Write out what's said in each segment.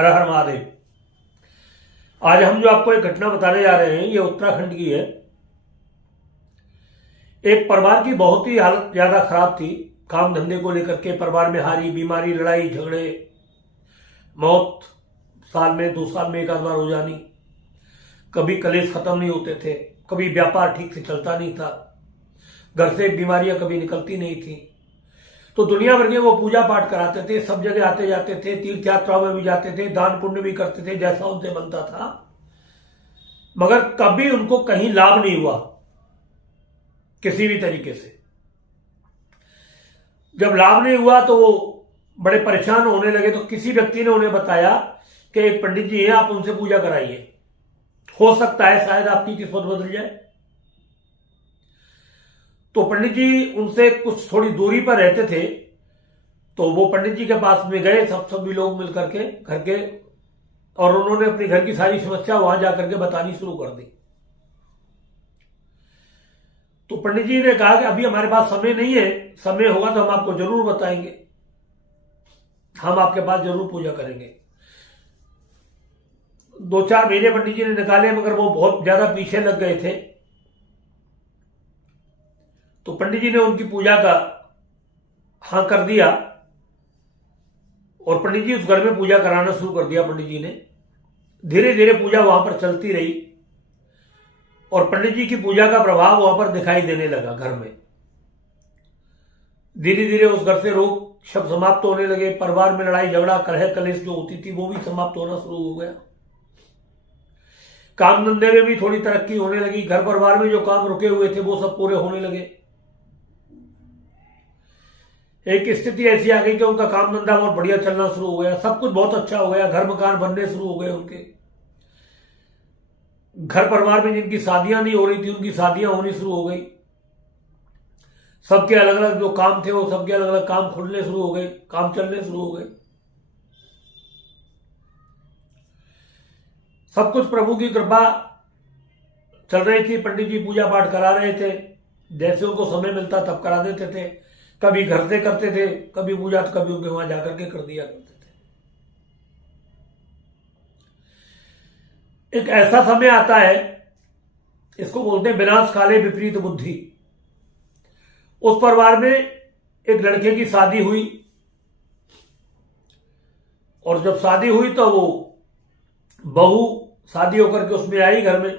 हर हर महादेव। आज हम जो आपको एक घटना बताने जा रहे हैं ये उत्तराखंड की है। एक परिवार की बहुत ही हालत ज्यादा खराब थी। काम धंधे को लेकर के परिवार में हारी, बीमारी, लड़ाई झगड़े, मौत, साल में 2 साल में एक आध बार हो जानी। कभी कलेश खत्म नहीं होते थे, कभी व्यापार ठीक से चलता नहीं था, घर से बीमारियां कभी निकलती नहीं थी। तो दुनिया भर के वो पूजा पाठ कराते थे, सब जगह आते जाते थे, तीर्थ यात्राओं में भी जाते थे, दान पुण्य भी करते थे जैसा उनसे बनता था, मगर कभी उनको कहीं लाभ नहीं हुआ किसी भी तरीके से। जब लाभ नहीं हुआ तो वो बड़े परेशान होने लगे। तो किसी व्यक्ति ने उन्हें बताया कि एक पंडित जी हैं, आप उनसे पूजा कराइए, हो सकता है शायद आपकी किस्मत बदल जाए। तो पंडित जी उनसे कुछ थोड़ी दूरी पर रहते थे, तो वो पंडित जी के पास में गए, सभी लोग मिलकर के घर के, और उन्होंने अपने घर की सारी समस्या वहां जाकर के बतानी शुरू कर दी। तो पंडित जी ने कहा कि अभी हमारे पास समय नहीं है, समय होगा तो हम आपको जरूर बताएंगे, हम आपके पास जरूर पूजा करेंगे। 2-4 महीने पंडित जी ने निकाले, मगर वो बहुत ज्यादा पीछे लग गए थे। तो पंडित जी ने उनकी पूजा का हाँ कर दिया और पंडित जी उस घर में पूजा कराना शुरू कर दिया। पंडित जी ने धीरे धीरे पूजा वहां पर चलती रही और पंडित जी की पूजा का प्रभाव वहां पर दिखाई देने लगा घर में। धीरे धीरे उस घर से रोग सब समाप्त होने लगे। परिवार में लड़ाई झगड़ा, कलह कलेश जो होती थी वो भी समाप्त होना शुरू हो गया। काम धंधे में भी थोड़ी तरक्की होने लगी। घर परिवार में जो काम रुके हुए थे वो सब पूरे होने लगे। एक स्थिति ऐसी आ गई कि उनका काम धंधा बहुत बढ़िया चलना शुरू हो गया, सब कुछ बहुत अच्छा हो गया, घर मकान बनने शुरू हो गए उनके। घर परिवार में जिनकी शादियां नहीं हो रही थी उनकी शादियां होनी शुरू हो गई। सबके अलग अलग जो काम थे वो सबके अलग अलग काम खुलने शुरू हो गए, काम चलने शुरू हो गए। सब कुछ प्रभु की कृपा चल रही थी। पंडित जी पूजा पाठ करा रहे थे, जैसे उनको समय मिलता तब करा देते थे। कभी घर से करते थे, कभी पूजा तो कभी उनके वहां जाकर के कर दिया करते थे। एक ऐसा समय आता है, इसको बोलते हैं विनाश काले विपरीत बुद्धि। उस परिवार में एक लड़के की शादी हुई और जब शादी हुई तो वो बहू शादी होकर के उसमें आई घर में।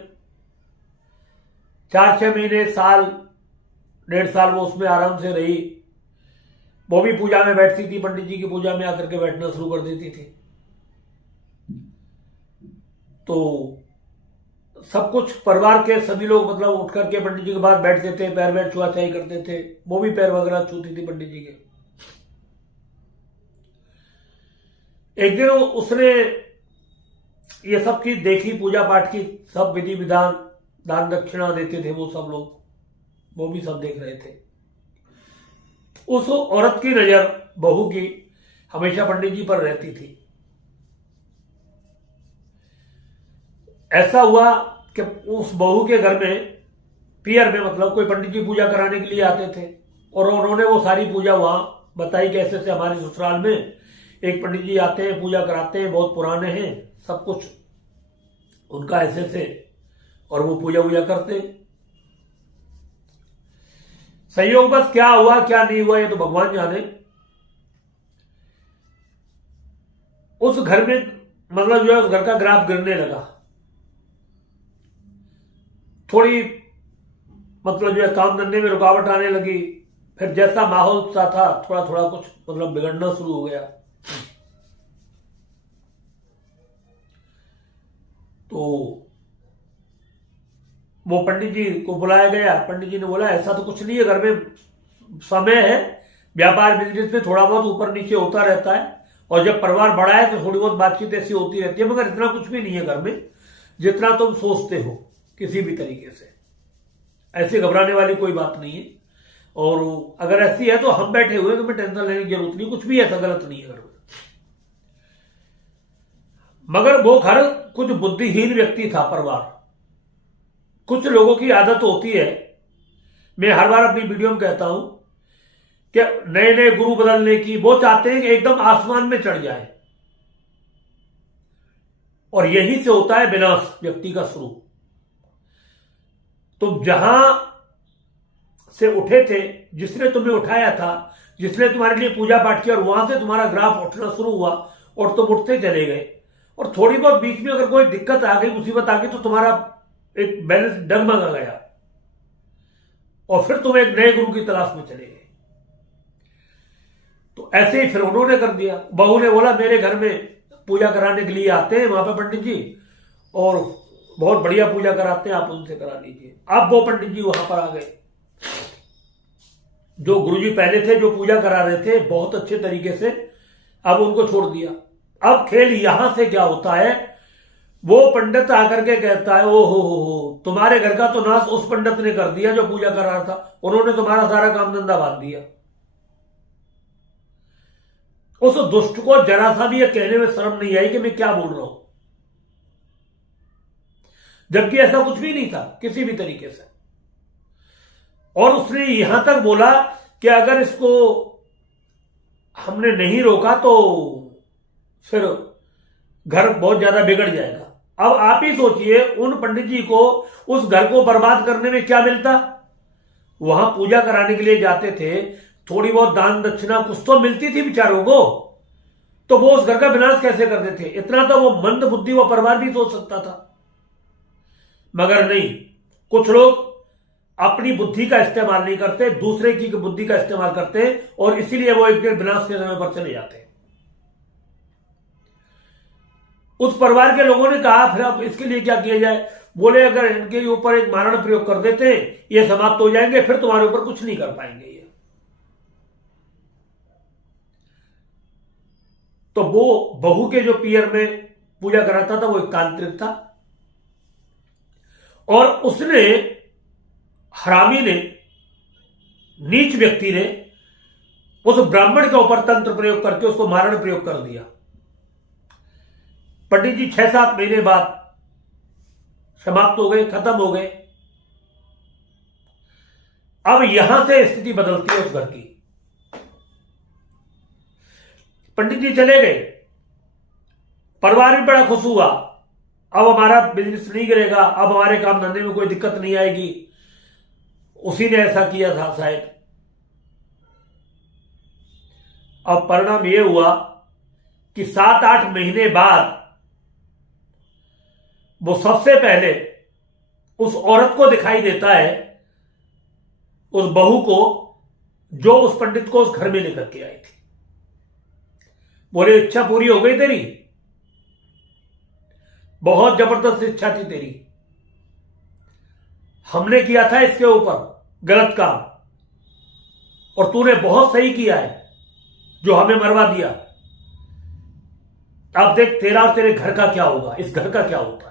4-6 महीने, साल, 1.5 साल वो उसमें आराम से रही। वो भी पूजा में बैठती थी, पंडित जी की पूजा में आकर के बैठना शुरू कर देती थी। तो सब कुछ परिवार के सभी लोग मतलब उठ करके पंडित जी के पास बैठते थे, पैर बैठ छुआछाई करते थे। वो भी पैर वगैरह छूती थी पंडित जी के। एक दिन उसने ये सब की देखी, पूजा पाठ की सब विधि विधान, दान दक्षिणा देते थे वो सब लोग, वो भी सब देख रहे थे। उस औरत की नजर, बहू की, हमेशा पंडित जी पर रहती थी। ऐसा हुआ कि उस बहू के घर में पियर में मतलब कोई पंडित जी पूजा कराने के लिए आते थे और उन्होंने वो सारी पूजा वहां बताई कि ऐसे से हमारे ससुराल में एक पंडित जी आते हैं, पूजा कराते हैं, बहुत पुराने हैं, सब कुछ उनका ऐसे से, और वो पूजा वूजा करते। संयोग बस क्या हुआ क्या नहीं हुआ ये तो भगवान जाने। उस घर में मतलब जो है उस घर का ग्राफ गिरने लगा। थोड़ी मतलब जो है काम धंधे में रुकावट आने लगी। फिर जैसा माहौल सा था थोड़ा थोड़ा कुछ मतलब बिगड़ना शुरू हो गया। तो वो पंडित जी को बुलाया गया। पंडित जी ने बोला ऐसा तो कुछ नहीं है, घर में समय है, व्यापार बिजनेस में थोड़ा बहुत ऊपर नीचे होता रहता है, और जब परिवार बड़ा है तो थोड़ी बहुत बातचीत ऐसी होती रहती है, मगर इतना कुछ भी नहीं है घर में जितना तुम सोचते हो किसी भी तरीके से। ऐसे घबराने वाली कोई बात नहीं है, और अगर ऐसी है तो हम बैठे हुए, तुम्हें टेंशन लेने की जरूरत नहीं, कुछ भी ऐसा गलत नहीं है घर में। मगर वो घर कुछ बुद्धिहीन व्यक्ति था परिवार। कुछ लोगों की आदत होती है, मैं हर बार अपनी वीडियो में कहता हूं कि नए नए गुरु बदलने की, वो चाहते हैं कि एकदम आसमान में चढ़ जाए। और यहीं से होता है विनाश व्यक्ति का शुरू। तुम जहां से उठे थे, जिसने तुम्हें उठाया था, जिसने तुम्हारे लिए पूजा पाठ किया, और वहां से तुम्हारा ग्राफ उठना शुरू हुआ और तुम उठते चले गए, और थोड़ी बहुत बीच में अगर कोई दिक्कत आ गई, मुसीबत आ गई, तो तुम्हारा एक बैलेंस डगमगा गया और फिर तुम एक नए गुरु की तलाश में चले गए। तो ऐसे ही फिर उन्होंने कर दिया। बहू ने बोला मेरे घर में पूजा कराने के लिए आते हैं वहां पर पंडित जी, और बहुत बढ़िया पूजा कराते हैं, आप उनसे करा लीजिए। अब वो पंडित जी वहां पर आ गए। जो गुरुजी पहले थे, जो पूजा करा रहे थे बहुत अच्छे तरीके से, अब उनको छोड़ दिया। अब खेल यहां से क्या होता है, वो पंडित आकर के कहता है ओ हो, तुम्हारे घर का तो नाश उस पंडित ने कर दिया जो पूजा कर रहा था, उन्होंने तुम्हारा सारा काम धंधा बांध दिया। उस दुष्ट को जरा सा भी ये कहने में शर्म नहीं आई कि मैं क्या बोल रहा हूं, जबकि ऐसा कुछ भी नहीं था किसी भी तरीके से। और उसने यहां तक बोला कि अगर इसको हमने नहीं रोका तो फिर घर बहुत ज्यादा बिगड़ जाएगा। अब आप ही सोचिए, उन पंडित जी को उस घर को बर्बाद करने में क्या मिलता। वहां पूजा कराने के लिए जाते थे, थोड़ी बहुत दान दक्षिणा कुछ तो मिलती थी बेचारों को, तो वो उस घर का विनाश कैसे कर देते। इतना तो वो मंद बुद्धि वो परिवार भी सोच सकता था, मगर नहीं। कुछ लोग अपनी बुद्धि का इस्तेमाल नहीं करते, दूसरे की बुद्धि का इस्तेमाल करते हैं, और इसीलिए वो एक दिन विनाश के समय पर चले जाते हैं। उस परिवार के लोगों ने कहा फिर अब इसके लिए क्या किया जाए। बोले अगर इनके ऊपर एक मारण प्रयोग कर देते हैं, ये समाप्त हो जाएंगे, फिर तुम्हारे ऊपर कुछ नहीं कर पाएंगे ये। तो वो बहू के जो पियर में पूजा कराता था वो एक तांत्रिक था, और उसने, हरामी ने, नीच व्यक्ति ने उस ब्राह्मण के ऊपर तंत्र प्रयोग करके उसको मारण प्रयोग कर दिया। पंडित जी 6-7 महीने बाद समाप्त हो गए, खत्म हो गए। अब यहां से स्थिति बदलती है उस घर की। पंडित जी चले गए, परिवार भी बड़ा खुश हुआ, अब हमारा बिजनेस नहीं गिरेगा, अब हमारे काम धंधे में कोई दिक्कत नहीं आएगी। उसी ने ऐसा किया था शायद। अब परिणाम यह हुआ कि 7-8 महीने बाद वो सबसे पहले उस औरत को दिखाई देता है, उस बहू को, जो उस पंडित को उस घर में लेकर के आई थी। बोले इच्छा पूरी हो गई तेरी, बहुत जबरदस्त इच्छा थी तेरी, हमने किया था इसके ऊपर गलत काम, और तूने बहुत सही किया है जो हमें मरवा दिया। अब देख तेरा और तेरे घर का क्या होगा, इस घर का क्या होता है।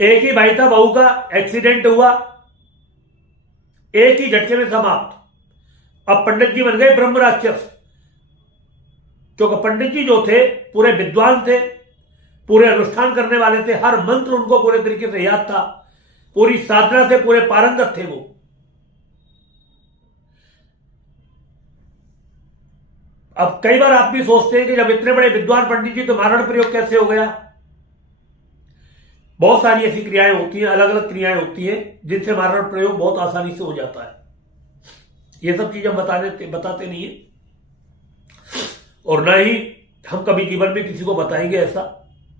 एक ही भाई था, बहू का एक्सीडेंट हुआ, एक ही झटके में समाप्त। अब पंडित जी बन गए ब्रह्म राक्षस, क्योंकि पंडित जी जो थे पूरे विद्वान थे, पूरे अनुष्ठान करने वाले थे, हर मंत्र उनको पूरे तरीके से याद था, पूरी साधना से पूरे पारंगत थे वो। अब कई बार आप भी सोचते हैं कि जब इतने बड़े विद्वान पंडित जी तो मारण प्रयोग कैसे हो गया। बहुत सारी ऐसी क्रियाएं होती हैं, अलग अलग क्रियाएं होती हैं जिनसे मारण प्रयोग बहुत आसानी से हो जाता है। ये सब चीजें बताते नहीं है, और ना ही हम कभी जीवन में किसी को बताएंगे ऐसा।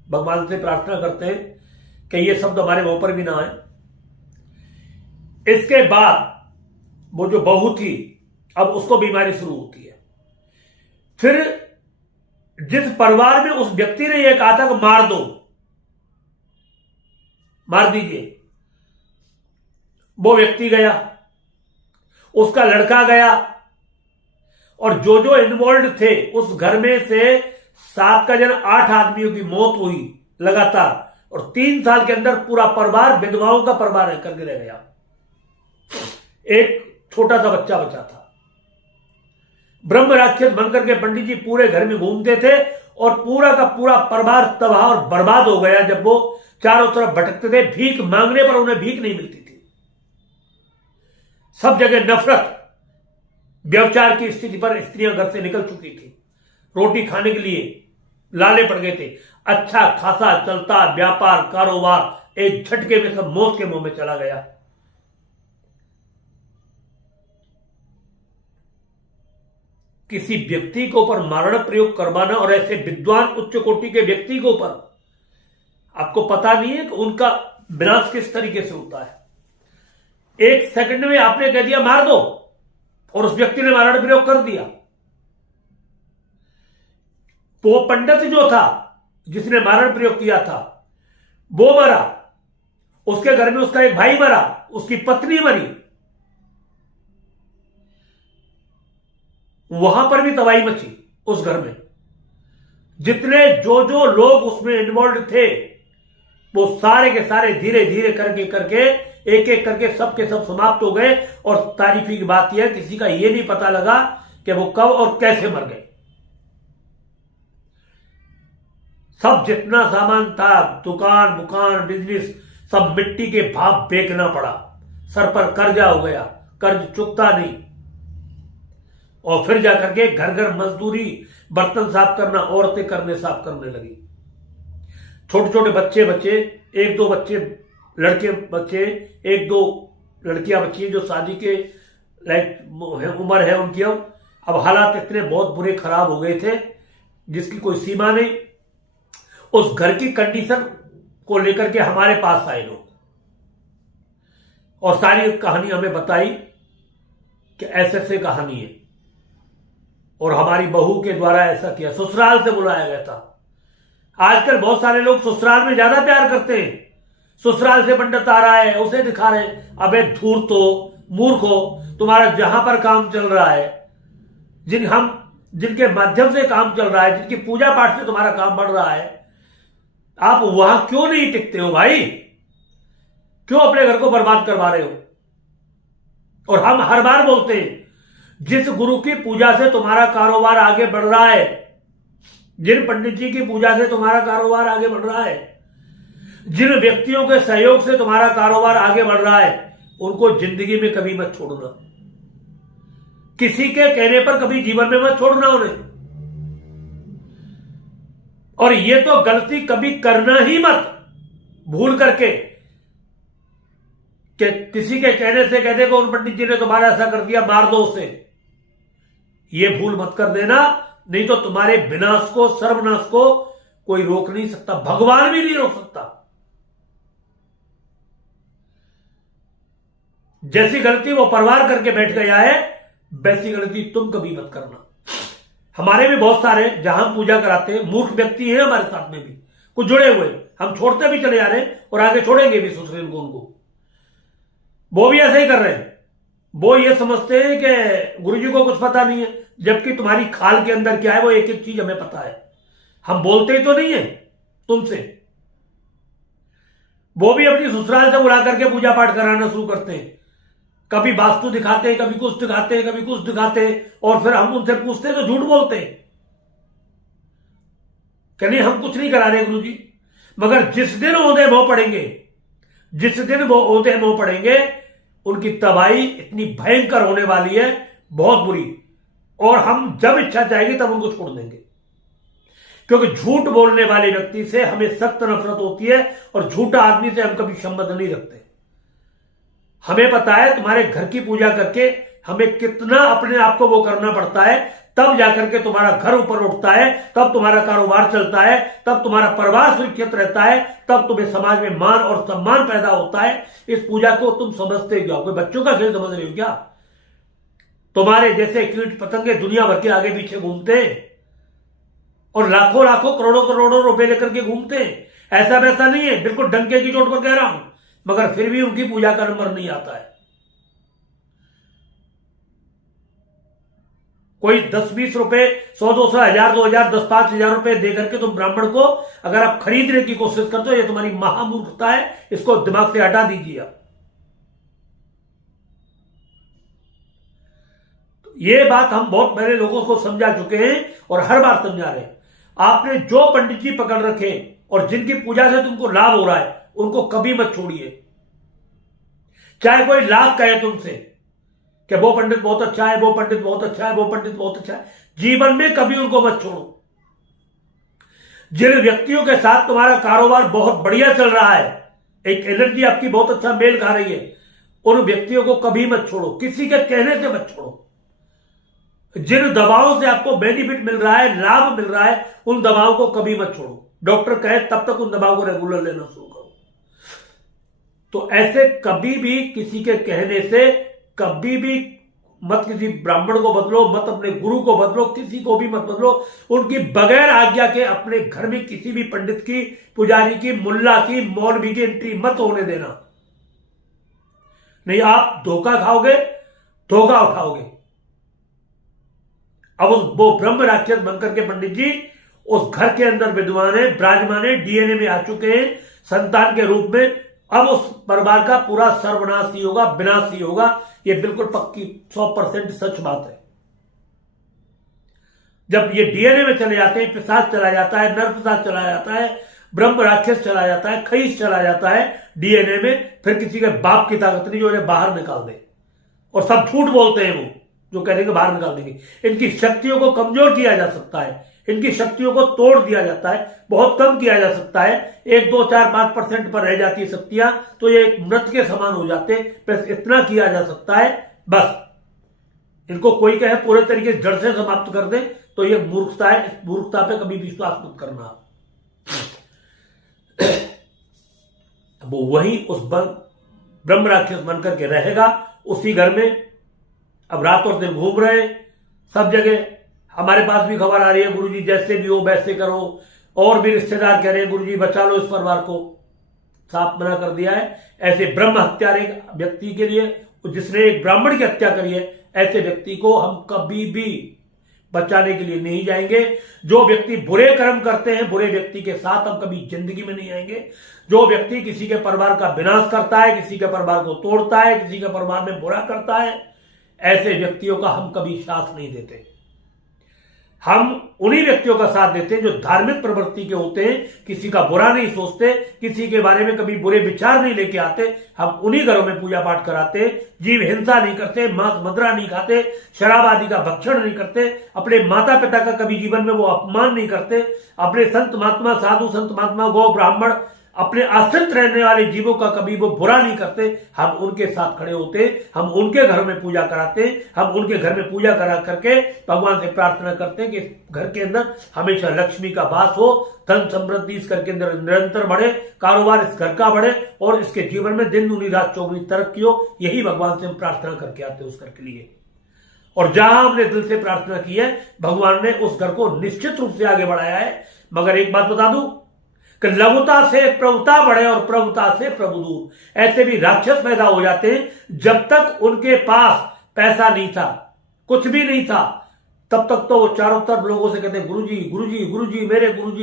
भगवान से प्रार्थना करते हैं कि ये शब्द हमारे मुंह पर भी ना आए। इसके बाद वो जो बहू थी, अब उसको बीमारी शुरू होती है। फिर जिस परिवार में उस व्यक्ति ने यह कहा था कि मार दो, मार दीजिए, वो व्यक्ति गया, उसका लड़का गया, और जो जो इन्वॉल्व थे उस घर में से 7 का जन 8 आदमियों की मौत हुई लगातार, और 3 साल के अंदर पूरा परिवार विधवाओं का परिवार करके रह गया। एक छोटा सा बच्चा बचा था। ब्रह्म राक्षस बनकर के पंडित जी पूरे घर में घूमते थे, और पूरा का पूरा परिवार तबाह और बर्बाद हो गया जब वो चारों तरफ भटकते थे। भीख मांगने पर उन्हें भीख नहीं मिलती थी, सब जगह नफरत, व्यभिचार की स्थिति पर स्त्रियां घर से निकल चुकी थी रोटी खाने के लिए, लाले पड़ गए थे। अच्छा खासा चलता व्यापार कारोबार एक झटके में सब मौत के मुंह में चला गया। किसी व्यक्ति के ऊपर मारण प्रयोग करवाना, और ऐसे विद्वान उच्च कोटि के व्यक्ति के ऊपर, आपको पता नहीं है कि उनका विनाश किस तरीके से होता है। एक सेकंड में आपने कह दिया मार दो, और उस व्यक्ति ने मारण प्रयोग कर दिया। तो वो पंडित जो था जिसने मारण प्रयोग किया था वो मरा, उसके घर में उसका एक भाई मरा, उसकी पत्नी मरी, वहां पर भी तबाही मची उस घर में। जितने जो जो लोग उसमें इन्वॉल्व थे वो सारे के सारे धीरे धीरे करके करके एक एक करके सबके सब समाप्त हो गए। और तारीफी की बात यह, किसी का यह नहीं पता लगा कि वो कब और कैसे मर गए। सब जितना सामान था, दुकान बुकान बिजनेस, सब मिट्टी के भाव बेचना पड़ा। सर पर कर्जा हो गया, कर्ज चुकता नहीं। और फिर जाकर के घर घर मजदूरी, बर्तन साफ करना औरतें करने साफ करने लगी। छोटे छोटे बच्चे एक दो बच्चे लड़के बच्चे, एक दो लड़कियां बच्ची जो शादी के लायक उम्र है उनकी। अब हालात इतने बहुत बुरे खराब हो गए थे जिसकी कोई सीमा नहीं। उस घर की कंडीशन को लेकर के हमारे पास आए लोग और सारी कहानी हमें बताई कि ऐसे कहानी है और हमारी बहू के द्वारा ऐसा किया। ससुराल से बुलाया गया था। आजकल बहुत सारे लोग ससुराल में ज्यादा प्यार करते हैं। ससुराल से पंडित आ रहा है, उसे दिखा रहे हैं। अबे धूर्तो, मूर्खो, तुम्हारा जहां पर काम चल रहा है, जिनके माध्यम से काम चल रहा है, जिनकी पूजा पाठ से तुम्हारा काम बढ़ रहा है, आप वहां क्यों नहीं टिकते हो भाई? क्यों अपने घर को बर्बाद करवा रहे हो? और हम हर बार बोलते हैं, जिस गुरु की पूजा से तुम्हारा कारोबार आगे बढ़ रहा है, जिन पंडित जी की पूजा से तुम्हारा कारोबार आगे बढ़ रहा है, जिन व्यक्तियों के सहयोग से तुम्हारा कारोबार आगे बढ़ रहा है, उनको जिंदगी में कभी मत छोड़ना। किसी के कहने पर कभी जीवन में मत छोड़ना उन्हें। और ये तो गलती कभी करना ही मत, भूल करके कि किसी के कहने से कहने को उन पंडित जी ने तुम्हारा ऐसा कर दिया, मार दो उसे। ये भूल मत कर देना, नहीं तो तुम्हारे विनाश को, सर्वनाश को कोई रोक नहीं सकता, भगवान भी नहीं रोक सकता। जैसी गलती वो परिवार करके बैठ गया है, वैसी गलती तुम कभी मत करना। हमारे भी बहुत सारे जहां हम पूजा कराते हैं मूर्ख व्यक्ति हैं, हमारे साथ में भी कुछ जुड़े हुए, हम छोड़ते भी चले जा रहे हैं और आगे छोड़ेंगे भी ससुरेल को। उनको वो भी ऐसा ही कर रहे हैं। वो ये समझते हैं कि गुरुजी को कुछ पता नहीं है, जबकि तुम्हारी खाल के अंदर क्या है वो एक एक चीज हमें पता है। हम बोलते ही तो नहीं है तुमसे। वो भी अपनी ससुराल से बुला करके पूजा पाठ कराना शुरू करते हैं। कभी वास्तु दिखाते हैं, कभी कुछ दिखाते हैं, कभी कुछ दिखाते हैं, और फिर हम उनसे पूछते हैं तो झूठ बोलते हैं कि नहीं हम कुछ नहीं करा रहे गुरुजी। मगर जिस दिन ओंधे मुंह पड़ेंगे, जिस दिन वो ओंधे मुंह पड़ेंगे, उनकी तबाही इतनी भयंकर होने वाली है, बहुत बुरी। और हम जब इच्छा चाहेगी तब उनको छोड़ देंगे, क्योंकि झूठ बोलने वाले व्यक्ति से हमें सख्त नफरत होती है और झूठा आदमी से हम कभी संबंध नहीं रखते। हमें पता है तुम्हारे घर की पूजा करके हमें कितना अपने आप को वो करना पड़ता है, तब जाकर के तुम्हारा घर ऊपर उठता है, तब तुम्हारा कारोबार चलता है, तब तुम्हारा परिवार सुरक्षित रहता है, तब तुम्हें समाज में मान और सम्मान पैदा होता है। इस पूजा को तुम समझते ही जाओ, कोई बच्चों का खेल समझ रहे हो क्या? तुम्हारे जैसे कीट पतंगे दुनिया भर के आगे पीछे घूमते हैं और लाखों लाखों करोड़ों करोड़ों रुपए लेकर के घूमते हैं। ऐसा वैसा नहीं है, बिल्कुल डंके की चोट पर कह रहा हूं, मगर फिर भी उनकी पूजा का नंबर नहीं आता है। कोई 10-20 रुपए, 100-200, 1000, 2000, 10-5 रुपए देकर के तुम ब्राह्मण को अगर आप खरीदने की कोशिश करते हो, ये तुम्हारी महामूर्खता है। इसको दिमाग से हटा दीजिए आप। ये बात हम बहुत पहले लोगों को समझा चुके हैं और हर बार समझा रहे हैं। आपने जो पंडित जी पकड़ रखे और जिनकी पूजा से तुमको लाभ हो रहा है, उनको कभी मत छोड़िए। चाहे कोई लाख कहे तुमसे कि वो पंडित बहुत अच्छा है, वो पंडित बहुत अच्छा है, वो पंडित बहुत अच्छा है, जीवन में कभी उनको मत छोड़ो। जिन व्यक्तियों के साथ तुम्हारा कारोबार बहुत बढ़िया चल रहा है, एक एनर्जी आपकी बहुत अच्छा मेल खा रही है, उन व्यक्तियों को कभी मत छोड़ो, किसी के कहने से मत छोड़ो। जिन दवाओं से आपको बेनिफिट मिल रहा है, लाभ मिल रहा है, उन दवाओं को कभी मत छोड़ो। डॉक्टर कहे तब तक उन दवाओं को रेगुलर लेना शुरू करो। तो ऐसे कभी भी किसी के कहने से कभी भी मत किसी ब्राह्मण को बदलो, मत अपने गुरु को बदलो, किसी को भी मत बदलो। उनकी बगैर आज्ञा के अपने घर में किसी भी पंडित की, पुजारी की, मुल्ला की, मौलवी की एंट्री मत होने देना। नहीं आप धोखा खाओगे, धोखा उठाओगे। अब वो ब्रह्म राक्षस बनकर के पंडित जी उस घर के अंदर विद्वान है, विराजमान है, डीएनए में आ चुके हैं संतान के रूप में। अब उस परिवार का पूरा सर्वनाश ही होगा, विनाश ही होगा। ये बिल्कुल पक्की 100% सच बात है। जब ये डीएनए में चले जाते हैं, पिशाच चला जाता है, नर पिशाच चला जाता है, ब्रह्म राक्षस चला जाता है, खईस चला जाता है डीएनए में, फिर किसी के बाप की ताकत नहीं जो इन्हें बाहर निकाल दे। और सब झूठ बोलते हैं वो जो कह देंगे बाहर निकाल देंगे। इनकी शक्तियों को कमजोर किया जा सकता है, इनकी शक्तियों को तोड़ दिया जाता है, बहुत कम किया जा सकता है। 1, 2, 4, 5% पर रह जाती है शक्तियां, तो ये एक मृत के समान हो जाते। बस इतना किया जा सकता है। बस इनको कोई कहे पूरे तरीके से जड़ से समाप्त कर दे, तो ये मूर्खता है। इस मूर्खता पे कभी विश्वास मत करना। वो वही उस ब्रह्म राक्षस बनकर के रहेगा उसी घर में। अब रात और दिन घूम रहे सब जगह। हमारे पास भी खबर आ रही है, गुरुजी जैसे भी हो वैसे करो। और भी रिश्तेदार कह रहे हैं गुरुजी बचा लो इस परिवार को। साफ मना कर दिया है। ऐसे ब्रह्म हत्यारे व्यक्ति के लिए, जिसने एक ब्राह्मण की हत्या करी है, ऐसे व्यक्ति को हम कभी भी बचाने के लिए नहीं जाएंगे। जो व्यक्ति बुरे कर्म करते हैं, बुरे व्यक्ति के साथ हम कभी जिंदगी में नहीं आएंगे। जो व्यक्ति किसी के परिवार का विनाश करता है, किसी के परिवार को तोड़ता है, किसी के परिवार में बुरा करता है, ऐसे व्यक्तियों का हम कभी साथ नहीं देते। हम उन्हीं व्यक्तियों का साथ देते हैं जो धार्मिक प्रवृत्ति के होते हैं, किसी का बुरा नहीं सोचते, किसी के बारे में कभी बुरे विचार नहीं लेके आते। हम उन्हीं घरों में पूजा पाठ कराते, जीव हिंसा नहीं करते, मांस मदिरा नहीं खाते, शराब आदि का भक्षण नहीं करते, अपने माता पिता का कभी जीवन में वो अपमान नहीं करते, अपने संत महात्मा, साधु संत महात्मा, गौ ब्राह्मण, अपने आश्रित रहने वाले जीवों का कभी वो बुरा नहीं करते। हम उनके साथ खड़े होते, हम उनके घर में पूजा कराते, हम उनके घर में पूजा करा करके भगवान से प्रार्थना करते हैं कि घर के अंदर हमेशा लक्ष्मी का वास हो, धन समृद्धि इस घर के अंदर निरंतर बढ़े, कारोबार इस घर का बढ़े और इसके जीवन में दिन दूनी रात चौगुनी तरक्की हो। यही भगवान से हम प्रार्थना करके आते हैं उस घर के लिए। और जहां हमने दिल से प्रार्थना की है, भगवान ने उस घर को निश्चित रूप से आगे बढ़ाया है। मगर एक बात बता दूं कि लघुता से प्रभुता बढ़े और प्रभुता से प्रभु दूर। ऐसे भी राक्षस पैदा हो जाते हैं। जब तक उनके पास पैसा नहीं था, कुछ भी नहीं था, तब तक तो वो चारों तरफ लोगों से कहते गुरुजी गुरुजी गुरुजी,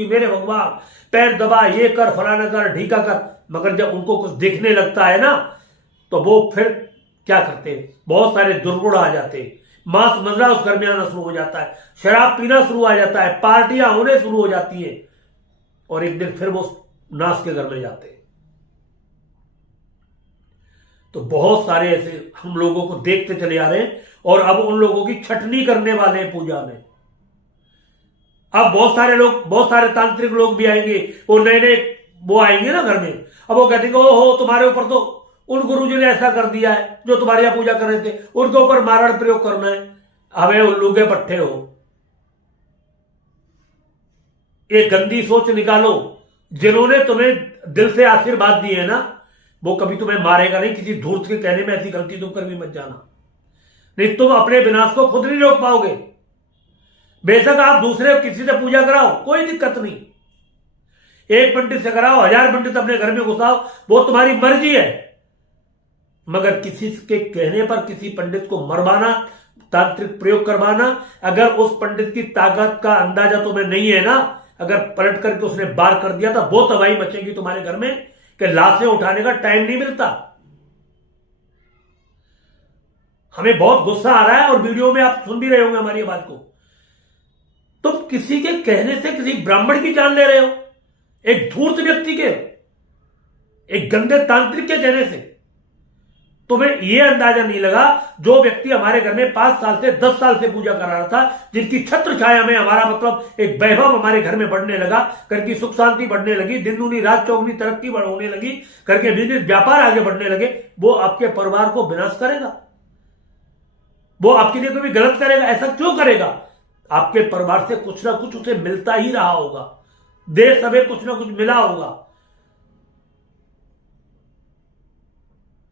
मेरे भगवान, पैर दबा, ये कर, फलाना कर, ढीका कर। मगर जब उनको कुछ दिखने लगता है ना, तो वो फिर क्या करते, बहुत सारे दुर्गुण आ जाते। मांस मदिरा उस घर में आना शुरू हो जाता है, शराब पीना शुरू हो जाता है, पार्टियां होने शुरू हो जाती है और एक दिन फिर वो नाश के घर में जाते हैं। तो बहुत सारे ऐसे हम लोगों को देखते चले आ रहे हैं और अब उन लोगों की छटनी करने वाले हैं पूजा में। अब बहुत सारे लोग, बहुत सारे तांत्रिक लोग भी आएंगे, वो नए नए वो आएंगे ना घर में। अब वो कहते हैं ओहो तुम्हारे ऊपर तो उन गुरुजी ने ऐसा कर दिया है जो तुम्हारे यहां पूजा कर रहे थे, उनके ऊपर मारण प्रयोग करना है। हमें उल्लू के पट्टे हो, एक गंदी सोच निकालो। जिन्होंने तुम्हें दिल से आशीर्वाद दिए ना, वो कभी तुम्हें मारेगा नहीं। किसी धूर्त के कहने में ऐसी गलती तुम कर भी मत जाना, नहीं तुम अपने विनाश को खुद नहीं रोक पाओगे। बेशक आप दूसरे किसी से पूजा कराओ, कोई दिक्कत नहीं। एक पंडित से कराओ, 1000 पंडित अपने घर में घुसाओ, वो तुम्हारी मर्जी है। मगर किसी के कहने पर किसी पंडित को मरवाना, तांत्रिक प्रयोग करवाना, अगर उस पंडित की ताकत का अंदाजा तुम्हें नहीं है ना, अगर पलट करके उसने बार कर दिया तो वो तबाही मचेगी तुम्हारे घर में कि लाशें उठाने का टाइम नहीं मिलता। हमें बहुत गुस्सा आ रहा है और वीडियो में आप सुन भी रहे होंगे हमारी बात को। तुम किसी के कहने से किसी ब्राह्मण की जान ले रहे हो, एक धूर्त व्यक्ति के, एक गंदे तांत्रिक के कहने से। तुम्हें यह अंदाजा नहीं लगा, जो व्यक्ति हमारे घर में 5 साल से 10 साल से पूजा करा रहा था, जिनकी छत्र छाया में हमारा मतलब एक वैभव हमारे घर में बढ़ने लगा, घर की सुख शांति बढ़ने लगी, दिन दूनी रात चौगुनी तरक्की होने लगी, घर के बिजनेस व्यापार आगे बढ़ने लगे, वो आपके परिवार को विनाश करेगा? वो आपके लिए कभी गलत करेगा? ऐसा क्यों करेगा? आपके परिवार से कुछ ना कुछ उसे मिलता ही रहा होगा, देश हमें कुछ ना कुछ मिला होगा।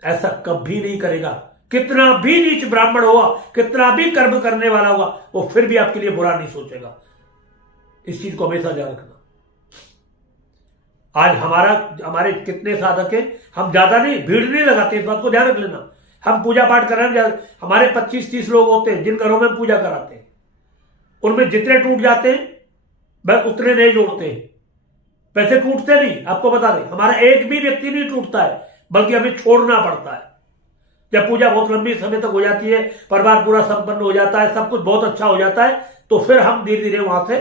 ऐसा कभी नहीं करेगा। कितना भी नीच ब्राह्मण होगा, कितना भी कर्म करने वाला होगा, वो फिर भी आपके लिए बुरा नहीं सोचेगा। इस चीज को हमेशा ध्यान रखना। आज हमारे कितने साधक हैं, हम ज्यादा नहीं, भीड़ नहीं लगाते, इस बात को ध्यान रख लेना। हम पूजा पाठ कर रहे हैं, हमारे 25-30 लोग होते हैं जिन घरों में हम पूजा कराते हैं, उनमें जितने टूट जाते हैं बस उतने नहीं जोड़ते हैं, पैसे टूटते नहीं। आपको बता दें, हमारा एक भी व्यक्ति नहीं टूटता है, बल्कि हमें छोड़ना पड़ता है। जब पूजा बहुत लंबी समय तक हो जाती है, परिवार पूरा संपन्न हो जाता है, सब कुछ बहुत अच्छा हो जाता है, तो फिर हम धीरे धीरे वहां से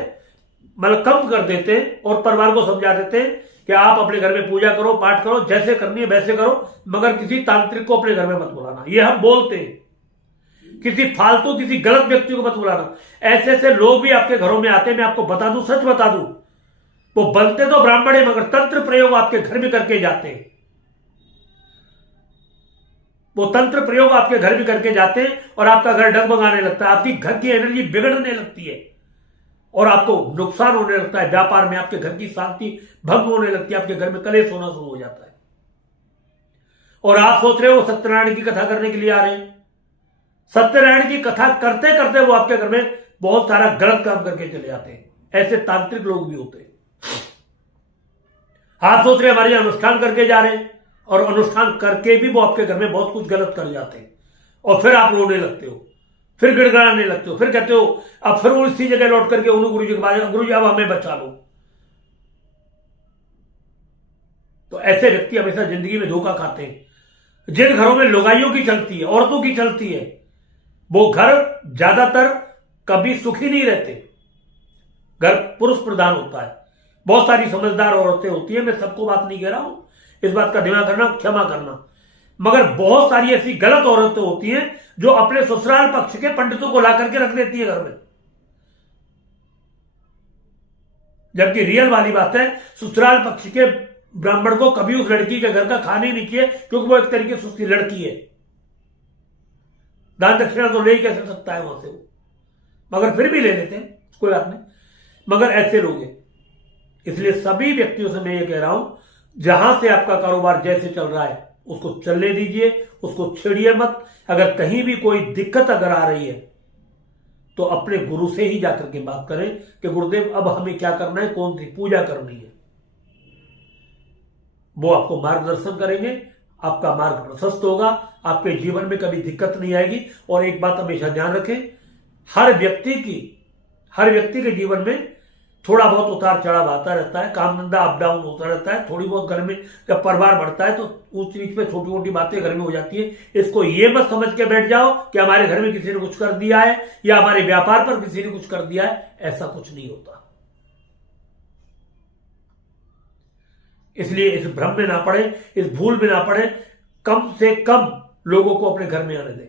मतलब कम कर देते हैं और परिवार को समझा देते हैं कि आप अपने घर में पूजा करो, पाठ करो, जैसे करनी है वैसे करो, मगर किसी तांत्रिक को अपने घर में मत बुलाना। ये हम बोलते हैं, किसी फालतू किसी गलत व्यक्ति को मत बुलाना। ऐसे ऐसे लोग भी आपके घरों में आते हैं, मैं आपको बता दूं, सच बता दूं, वो बनते तो ब्राह्मण है मगर तंत्र प्रयोग आपके घर में करके जाते हैं। वो तंत्र प्रयोग आपके घर में करके जाते हैं और आपका घर डगमगाने लगता है, आपकी घर की एनर्जी बिगड़ने लगती है और आपको नुकसान होने लगता है, व्यापार में आपके घर की शांति भंग होने लगती है, आपके घर में कलेश होना शुरू हो जाता है। और आप सोच रहे हो सत्यनारायण की कथा करने के लिए आ रहे हैं। सत्यनारायण की कथा करते करते वो आपके घर में बहुत सारा गलत काम करके चले जाते हैं। ऐसे तांत्रिक लोग भी होते हैं। आप सोच रहे हमारे यहां अनुष्ठान करके जा रहे हैं और अनुष्ठान करके भी वो आपके घर में बहुत कुछ गलत कर जाते हैं और फिर आप रोने लगते हो, फिर गिड़गिड़ाने लगते हो, फिर कहते हो अब फिर वो इसी जगह लौट करके उन्हें गुरु जी के पास, गुरु जी अब हमें बचा लो। तो ऐसे व्यक्ति हमेशा जिंदगी में धोखा खाते हैं। जिन घरों में लुगाइयों की चलती है, औरतों की चलती है, वो घर ज्यादातर कभी सुखी नहीं रहते। घर पुरुष प्रधान होता है। बहुत सारी समझदार औरतें होती है, मैं सबको बात नहीं कह रहा हूं, इस बात का ध्यान करना, क्षमा करना, मगर बहुत सारी ऐसी गलत औरतें होती हैं जो अपने ससुराल पक्ष के पंडितों को ला करके रख देती है घर में। जबकि रियल वाली बात है, ससुराल पक्ष के ब्राह्मण को कभी उस लड़की के घर का खाने नहीं चाहिए, क्योंकि वो एक तरीके से उसकी लड़की है। दान दक्षिणा तो ले ही कैसे सकता है वहां से वो, मगर फिर भी ले लेते हैं, कोई बात नहीं। मगर ऐसे लोग हैं। इसलिए सभी व्यक्तियों से मैं ये कह रहा हूं, जहां से आपका कारोबार जैसे चल रहा है उसको चलने दीजिए, उसको छेड़िए मत। अगर कहीं भी कोई दिक्कत अगर आ रही है तो अपने गुरु से ही जाकर के बात करें कि गुरुदेव अब हमें क्या करना है, कौन सी पूजा करनी है। वो आपको मार्गदर्शन करेंगे, आपका मार्ग प्रशस्त होगा, आपके जीवन में कभी दिक्कत नहीं आएगी। और एक बात हमेशा ध्यान रखें, हर व्यक्ति के जीवन में थोड़ा बहुत उतार चढ़ाव आता रहता है, काम धंधा अप डाउन होता रहता है, थोड़ी बहुत घर में जब परिवार बढ़ता है तो ऊंच नीच पे छोटी मोटी बातें घर में हो जाती है। इसको ये मत समझ के बैठ जाओ कि हमारे घर में किसी ने कुछ कर दिया है या हमारे व्यापार पर किसी ने कुछ कर दिया है, ऐसा कुछ नहीं होता। इसलिए इस भ्रम में ना पड़े, इस भूल में ना पड़े, कम से कम लोगों को अपने घर में आने दें।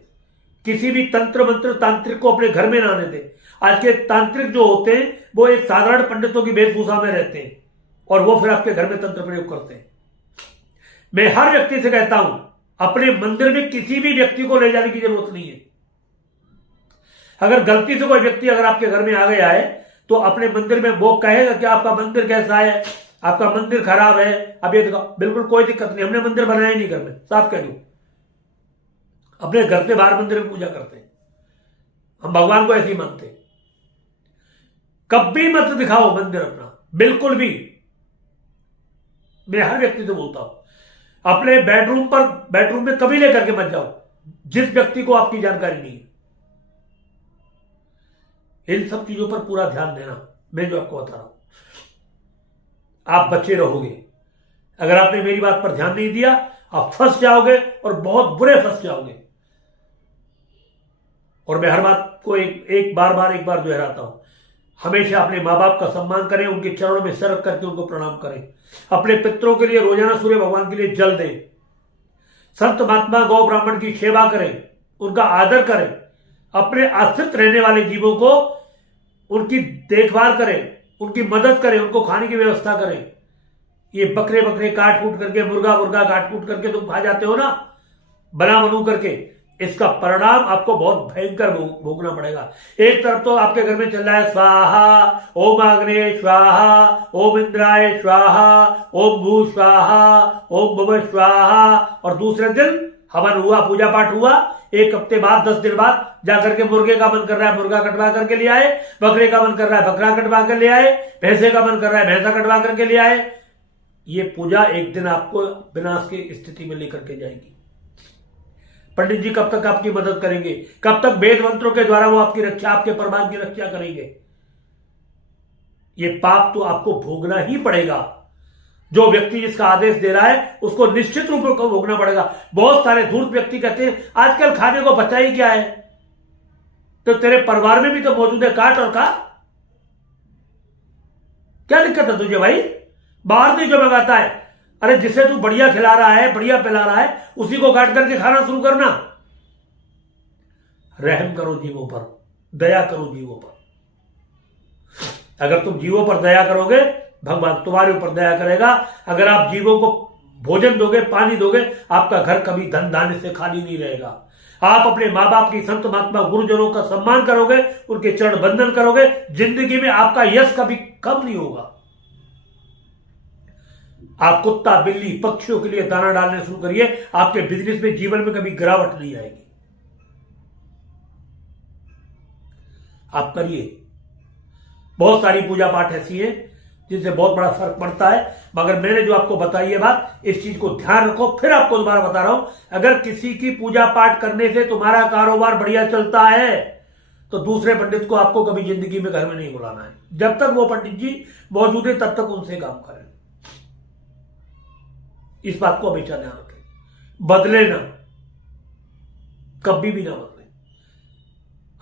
किसी भी तंत्र मंत्र तांत्रिक को अपने घर में ना आने दें। आज के तांत्रिक जो होते हैं वो एक साधारण पंडितों की वेशभूषा में रहते हैं और वो फिर आपके घर में तंत्र प्रयोग करते हैं। मैं हर व्यक्ति से कहता हूं, अपने मंदिर में किसी भी व्यक्ति को ले जाने की जरूरत नहीं है। अगर गलती से कोई व्यक्ति अगर आपके घर में आ गया है तो अपने मंदिर में वो कहेगा कि आपका मंदिर कैसा है, आपका मंदिर खराब है, अब ये देखो, बिल्कुल कोई दिक्कत नहीं, हमने मंदिर बनाया ही नहीं घर में, साफ कह दूं। अपने घर से बाहर मंदिर में पूजा करते हैं, हम भगवान को ऐसे ही मानते हैं। कभी मत दिखाओ मंदिर अपना, बिल्कुल भी। मैं हर व्यक्ति से बोलता हूं, अपने बेडरूम में कभी लेकर के मत जाओ जिस व्यक्ति को आपकी जानकारी नहीं है। इन सब चीजों पर पूरा ध्यान देना, मैं जो आपको बता रहा हूं, आप बचे रहोगे। अगर आपने मेरी बात पर ध्यान नहीं दिया, आप फंस जाओगे और बहुत बुरे फंस जाओगे। और मैं हर बात को एक बार दोहराता हूं, हमेशा अपने माँ बाप का सम्मान करें, उनके चरणों में सर रख करके उनको प्रणाम करें। अपने पितरों के लिए रोजाना सूर्य भगवान के लिए जल दें। संत महात्मा गौ ब्राह्मण की सेवा करें, उनका आदर करें, अपने आश्रित रहने वाले जीवों को उनकी देखभाल करें, उनकी मदद करें, उनको खाने की व्यवस्था करें। ये बकरे बकरे काट कूट करके, मुर्गा मुर्गा काट कूट करके तुम खा जाते हो ना, बना बनू करके, इसका परिणाम आपको बहुत भयंकर भोगना पड़ेगा। एक तरफ तो आपके घर में चल रहा है स्वाहा, ओम आग्नेय स्वाहा, ओम इंद्राय स्वाहा, ओम भू स्वाहा, ओम भव स्वाहा, और दूसरे दिन हवन हुआ, पूजा पाठ हुआ। एक हफ्ते बाद, 10 दिन बाद जाकर के मुर्गे का मन कर रहा है, मुर्गा कटवा करके ले आए, बकरे का मन कर रहा है, बकरा कटवा कर ले आए, भैंसे का मन कर रहा है, भैंसा कटवा करके ले आए। ये पूजा एक दिन आपको विनाश की स्थिति में लेकर के जाएगी। पंडित जी कब तक आपकी मदद करेंगे? कब तक वेद मंत्रों के द्वारा वो आपकी रक्षा, आपके परिवार की रक्षा करेंगे? ये पाप तो आपको भोगना ही पड़ेगा। जो व्यक्ति जिसका आदेश दे रहा है उसको निश्चित रूप से भोगना पड़ेगा। बहुत सारे धूर्त व्यक्ति कहते हैं आजकल खाने को बचा ही क्या है, तो तेरे परिवार में भी तो मौजूद है, काट और खा। क्या दिक्कत है तुझे भाई? बाहर से जो मंगाता है, अरे जिसे तू बढ़िया खिला रहा है, बढ़िया पिला रहा है, उसी को काट करके खाना शुरू करना। रहम करो जीवों पर, दया करो जीवों पर। अगर तुम जीवों पर दया करोगे, भगवान तुम्हारे ऊपर दया करेगा। अगर आप जीवों को भोजन दोगे, पानी दोगे, आपका घर कभी धन धान्य से खाली नहीं रहेगा। आप अपने माँ बाप की, संत महात्मा गुरुजनों का सम्मान करोगे, उनके चरण बंदन करोगे, जिंदगी में आपका यश कभी कम नहीं होगा। आप कुत्ता, बिल्ली, पक्षियों के लिए दाना डालने शुरू करिए, आपके बिजनेस में, जीवन में कभी गिरावट नहीं आएगी। आप करिए। बहुत सारी पूजा पाठ ऐसी है जिनसे बहुत बड़ा फर्क पड़ता है, मगर मैंने जो आपको बताई है बात, इस चीज को ध्यान रखो। फिर आपको दोबारा बता रहा हूं, अगर किसी की पूजा पाठ करने से तुम्हारा कारोबार बढ़िया चलता है तो दूसरे पंडित को आपको कभी जिंदगी में घर में नहीं बुलाना है। जब तक वो पंडित जी मौजूद है तब तक उनसे काम करें। इस बात को हमेशा ध्यान रखें, बदले ना, कभी भी ना बदले,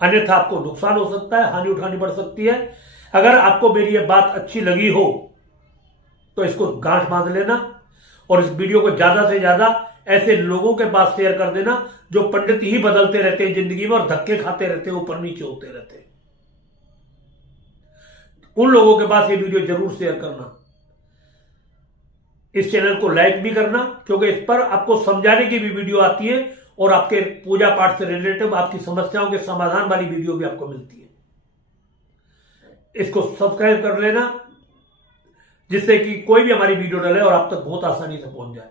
अन्यथा आपको नुकसान हो सकता है, हानि उठानी पड़ सकती है। अगर आपको मेरी ये बात अच्छी लगी हो तो इसको गांठ बांध लेना और इस वीडियो को ज्यादा से ज्यादा ऐसे लोगों के पास शेयर कर देना जो पंडित ही बदलते रहते हैं जिंदगी में और धक्के खाते रहते हैं, ऊपर नीचे होते रहते हैं। उन लोगों के पास ये वीडियो जरूर शेयर करना। इस चैनल को लाइक भी करना, क्योंकि इस पर आपको समझाने की भी वीडियो आती है और आपके पूजा पाठ से रिलेटेड आपकी समस्याओं के समाधान वाली वीडियो भी आपको मिलती है। इसको सब्सक्राइब कर लेना जिससे कि कोई भी हमारी वीडियो डाले और आप तक बहुत आसानी से पहुंच जाए।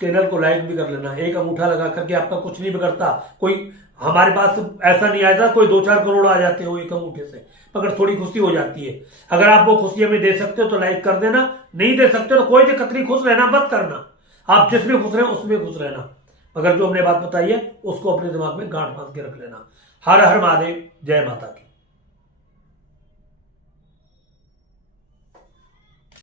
चैनल को लाइक भी कर लेना। एक अंगूठा लगा करके आपका कुछ नहीं बिगड़ता। कोई हमारे पास ऐसा नहीं आया था, कोई 2-4 करोड़ आ जाते हो एक अंगूठे से, मगर थोड़ी खुशी हो जाती है। अगर आप वो खुशी हमें दे सकते हो तो लाइक कर देना, नहीं दे सकते तो कोई दिक्कत नहीं, खुश रहना मत करना। आप जिसमें खुश रहे उसमें खुश रहना, मगर जो हमने बात बताई है उसको अपने दिमाग में गांठ बांध के रख लेना। हर हर महादेव, जय माता की।